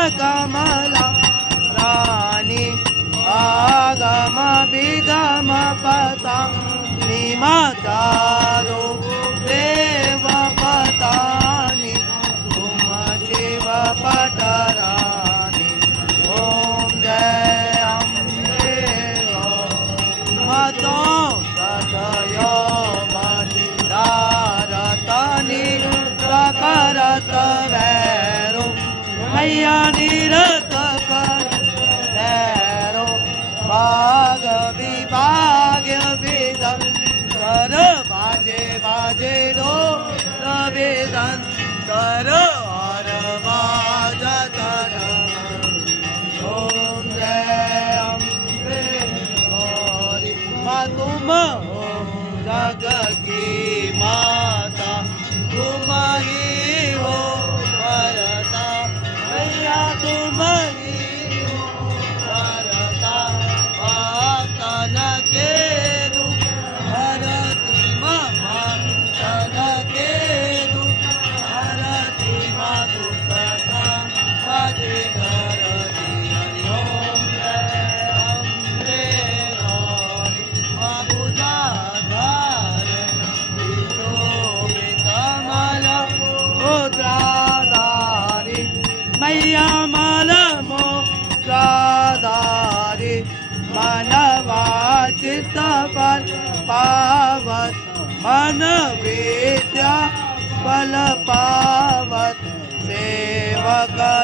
कमला रानी आगम विगम पता निमचारो देव पतानी तुम शिव पटरानी ओम जय अम्बे मतो सतयो रतनी करत वैरो मैया निरत करो भाग विभाग्य विदन कर बाजे बाजे डो वेदन कर और बाजत ओम जय अम्बे गौरी माँ तुम हो जग की माता तुम ही हो करता मैया तुम ही हो करता भक्तन के दुख हरती ममा तन के दुख हरती मा दुख पदे करती हरि ओम जय अम्बे गौरी मबुधा मुद्राधारी मैया माल मुद्राधारी मनवा चित्त पर पावत मन विद्या बल पावत सेवक